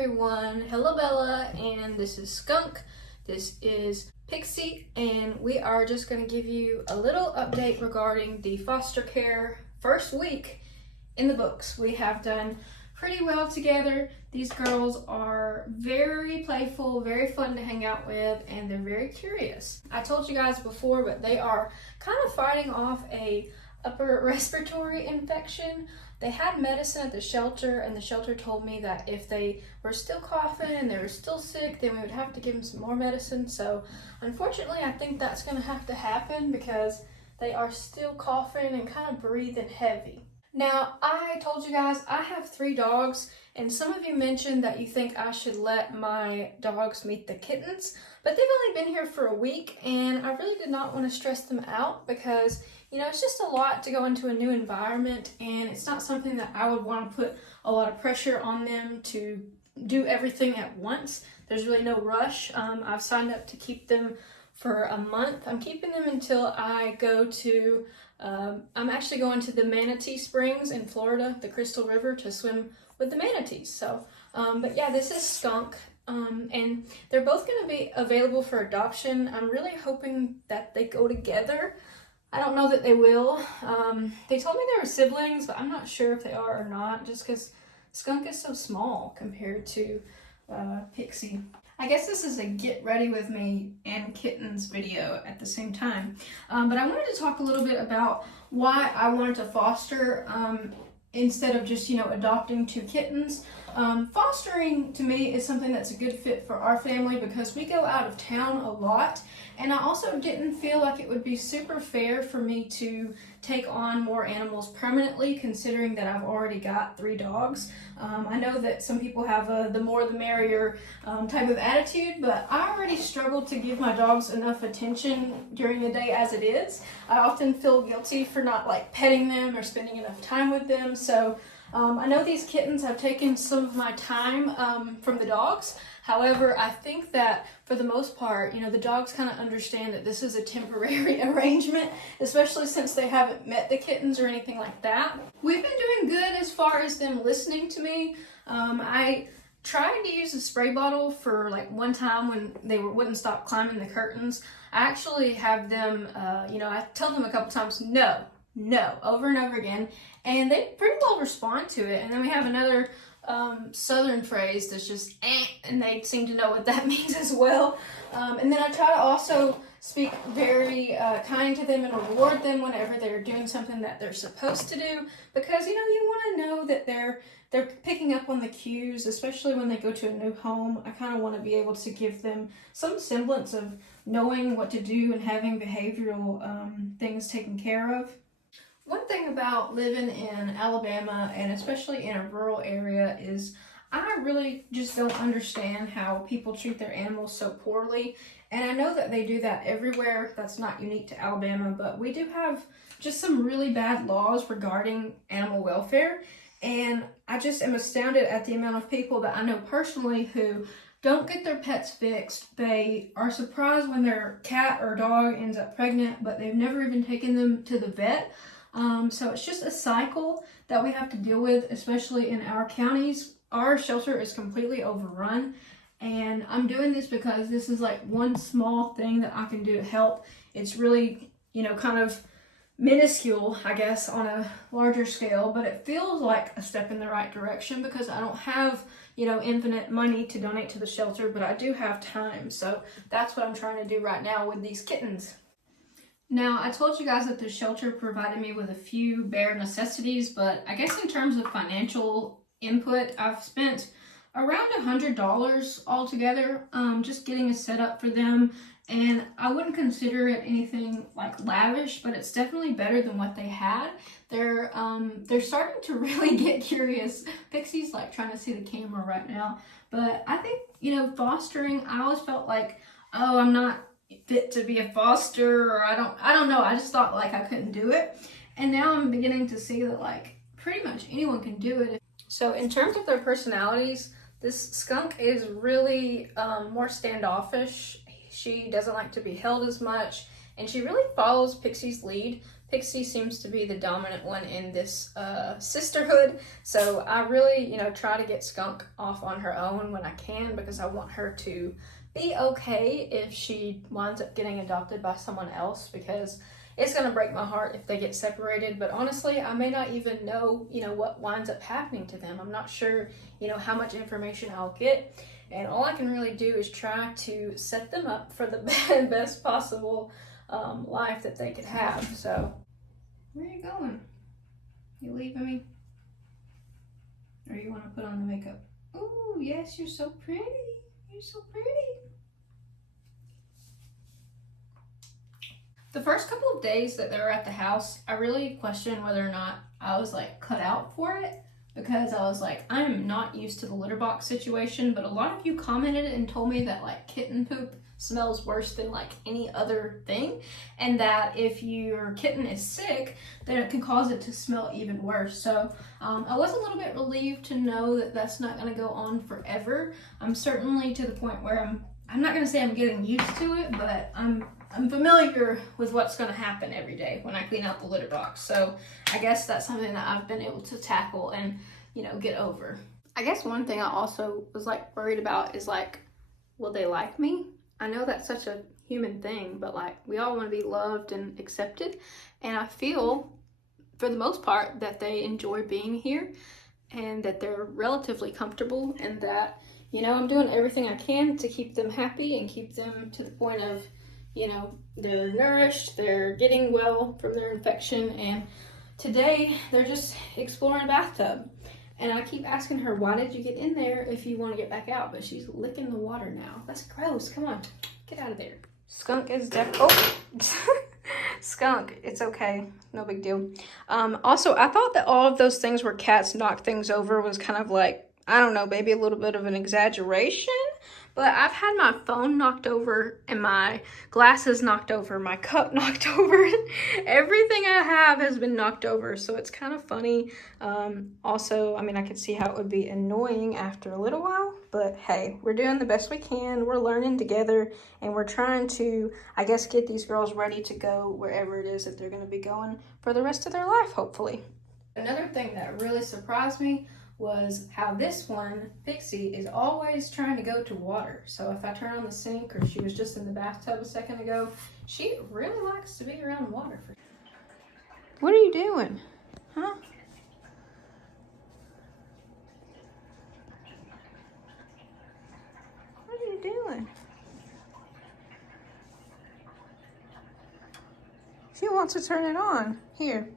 everyone, hello Bella, and this is Skunk. This is Pixie, and we are just going to give you a little update regarding the foster care first week in the books. We have done pretty well together. These girls are very playful, very fun to hang out with, and they're very curious. I told you guys before, but they are kind of fighting off a upper respiratory infection. They had medicine at the shelter, and the shelter told me that if they were still coughing and they were still sick, then we would have to give them some more medicine. So unfortunately, I think that's going to have to happen because they are still coughing and kind of breathing heavy. Now, I told you guys I have 3 dogs, and some of you mentioned that you think I should let my dogs meet the kittens, but they've only been here for a week, and I really did not want to stress them out because, you know, it's just a lot to go into a new environment, and it's not something that I would want to put a lot of pressure on them to do everything at once. There's really no rush. I've signed up to keep them for a month. I'm keeping them until I go to, I'm actually going to the Manatee Springs in Florida, the Crystal River, to swim with the manatees. So, but yeah, this is Skunk, and they're both going to be available for adoption. I'm really hoping that they go together. I don't know that they will. They told me they were siblings, but I'm not sure if they are or not, just because Skunk is so small compared to Pixie. I guess this is a get ready with me and Kittens video at the same time. But I wanted to talk a little bit about why I wanted to foster instead of just, you know, adopting 2 kittens. Fostering to me is something that's a good fit for our family because we go out of town a lot, and I also didn't feel like it would be super fair for me to take on more animals permanently, considering that I've already got 3 dogs. I know that some people have a the more the merrier type of attitude, but I already struggle to give my dogs enough attention during the day as it is. I often feel guilty for not like petting them or spending enough time with them. So I know these kittens have taken some of my time from the dogs. However, I think that for the most part, you know, the dogs kind of understand that this is a temporary arrangement, especially since they haven't met the kittens or anything like that. We've been doing good as far as them listening to me. I tried to use a spray bottle for like one time when they wouldn't stop climbing the curtains. I actually have them, you know, I tell them a couple times, no, over and over again, and they pretty well respond to it. And then we have another southern phrase that's just and they seem to know what that means as well. And then I try to also speak very kind to them and reward them whenever they're doing something that they're supposed to do, because, you know, you want to know that they're picking up on the cues, especially when they go to a new home. I kind of want to be able to give them some semblance of knowing what to do and having behavioral things taken care of. One thing about living in Alabama, and especially in a rural area, is I really just don't understand how people treat their animals so poorly. And I know that they do that everywhere. That's not unique to Alabama, but we do have just some really bad laws regarding animal welfare. And I just am astounded at the amount of people that I know personally who don't get their pets fixed. They are surprised when their cat or dog ends up pregnant, but they've never even taken them to the vet. So it's just a cycle that we have to deal with, especially in our counties. Our shelter is completely overrun, and I'm doing this because this is like one small thing that I can do to help. It's really, you know, kind of minuscule, I guess, on a larger scale, but it feels like a step in the right direction because I don't have, you know, infinite money to donate to the shelter, but I do have time. So that's what I'm trying to do right now with these kittens. Now, I told you guys that the shelter provided me with a few bare necessities, but I guess in terms of financial input, I've spent around $100 altogether just getting a setup for them. And I wouldn't consider it anything like lavish, but it's definitely better than what they had. They're starting to really get curious. Pixie's like trying to see the camera right now. But I think, you know, fostering, I always felt like, oh, I'm not fit to be a foster, or I don't know. I just thought like I couldn't do it. And now I'm beginning to see that like pretty much anyone can do it. So in terms of their personalities, this Skunk is really more standoffish. She doesn't like to be held as much, and she really follows Pixie's lead. Pixie seems to be the dominant one in this sisterhood, so I really, try to get Skunk off on her own when I can, because I want her to be okay if she winds up getting adopted by someone else, because it's going to break my heart if they get separated. But honestly, I may not even know, what winds up happening to them. I'm not sure, how much information I'll get, and all I can really do is try to set them up for the best possible life that they could have. So, where are you going? You leaving me? Or you want to put on the makeup? Oh, yes, you're so pretty. You're so pretty. The first couple of days that they were at the house, I really questioned whether or not I was like cut out for it, because I was like, I am not used to the litter box situation, but a lot of you commented and told me that like kitten poop smells worse than like any other thing, and that if your kitten is sick, then it can cause it to smell even worse. So I was a little bit relieved to know that that's not going to go on forever. I'm certainly to the point where I'm not going to say I'm getting used to it, but I'm familiar with what's going to happen every day when I clean out the litter box. So I guess that's something that I've been able to tackle and, get over. I guess one thing I also was like worried about is like, will they like me? I know that's such a human thing, but like we all want to be loved and accepted. And I feel for the most part that they enjoy being here and that they're relatively comfortable, and that, I'm doing everything I can to keep them happy and keep them to the point of, they're nourished, they're getting well from their infection, and today they're just exploring a bathtub. And I keep asking her, why did you get in there if you want to get back out? But she's licking the water now. That's gross. Come on, get out of there. Skunk is Skunk, it's okay. No big deal. Also, I thought that all of those things where cats knock things over was kind of like, I don't know, maybe a little bit of an exaggeration. But I've had my phone knocked over and my glasses knocked over, my cup knocked over. Everything I have has been knocked over, so it's kind of funny. Also, I could see how it would be annoying after a little while, but hey, we're doing the best we can. We're learning together, and we're trying to, I guess, get these girls ready to go wherever it is that they're going to be going for the rest of their life, hopefully. Another thing that really surprised me was how this one, Pixie, is always trying to go to water. So if I turn on the sink, or she was just in the bathtub a second ago, she really likes to be around water. What are you doing? Huh? What are you doing? She wants to turn it on. Here.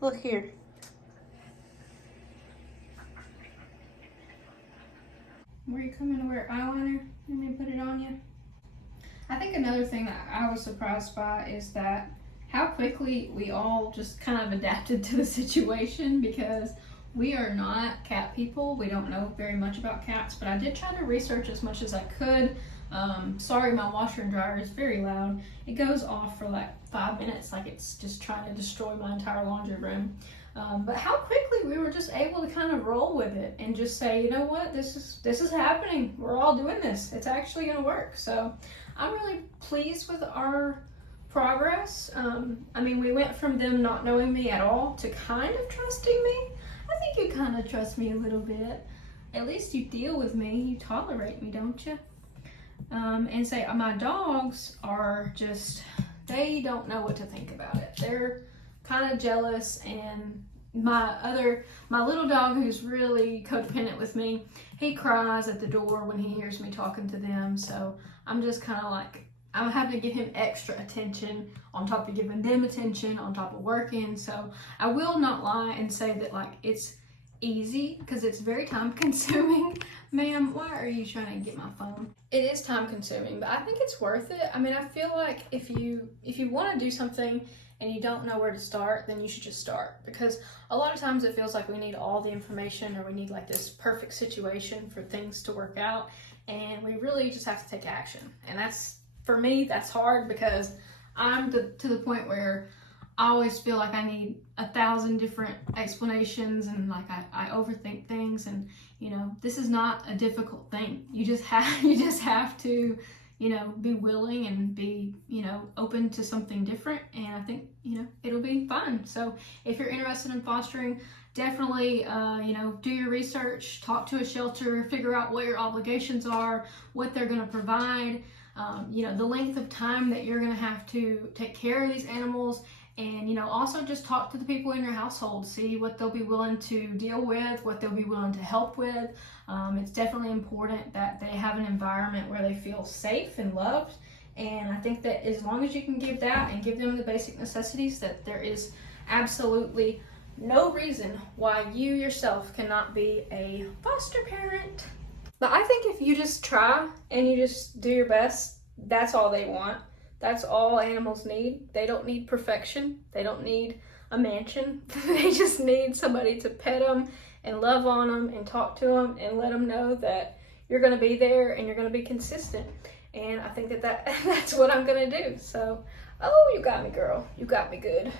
Look here. Were you coming to wear eyeliner? Let me put it on you. I think another thing that I was surprised by is that how quickly we all just kind of adapted to the situation, because we are not cat people. We don't know very much about cats, but I did try to research as much as I could. Sorry, my washer and dryer is very loud. It goes off for like 5 minutes, like it's just trying to destroy my entire laundry room. But how quickly we were just able to kind of roll with it and just say, you know what, this is happening. We're all doing this. It's actually going to work. So I'm really pleased with our progress. We went from them not knowing me at all to kind of trusting me. I think you kind of trust me a little bit. At least you deal with me. You tolerate me, don't you? And say my dogs are just, they don't know what to think about it. They're kind of jealous, and my little dog, who's really codependent with me, he cries at the door when he hears me talking to them. So I'm just kind of like, I'm having to give him extra attention on top of giving them attention on top of working. So I will not lie and say that like it's easy, because it's very time consuming. Ma'am, why are you trying to get my phone? It is time consuming, but I think it's worth it. I feel like if you want to do something and you don't know where to start, then you should just start, because a lot of times it feels like we need all the information, or we need like this perfect situation for things to work out, and we really just have to take action. And that's, for me, that's hard, because I'm to the point where I always feel like I need 1,000 different explanations, and like I overthink things, and this is not a difficult thing. You just have to you know, be willing and be, you know, open to something different. And I think, you know, it'll be fun. So if you're interested in fostering, definitely, you know, do your research, talk to a shelter, figure out what your obligations are, what they're going to provide, you know, the length of time that you're going to have to take care of these animals. And, you know, also just talk to the people in your household, see what they'll be willing to deal with, what they'll be willing to help with. It's definitely important that they have an environment where they feel safe and loved. And I think that as long as you can give that and give them the basic necessities, that there is absolutely no reason why you yourself cannot be a foster parent. But I think if you just try and you just do your best, that's all they want. That's all animals need. They don't need perfection. They don't need a mansion. They just need somebody to pet them and love on them and talk to them and let them know that you're going to be there and you're going to be consistent. And I think that that's what I'm going to do. So, oh, you got me, girl. You got me good.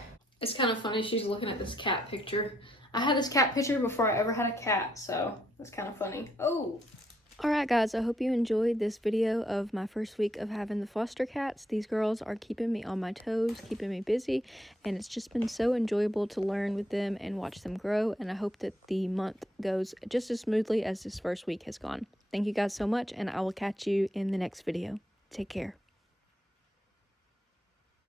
It's kind of funny. She's looking at this cat picture. I had this cat picture before I ever had a cat, so it's kind of funny. Oh. Alright guys, I hope you enjoyed this video of my first week of having the foster cats. These girls are keeping me on my toes, keeping me busy, and it's just been so enjoyable to learn with them and watch them grow, and I hope that the month goes just as smoothly as this first week has gone. Thank you guys so much, and I will catch you in the next video. Take care.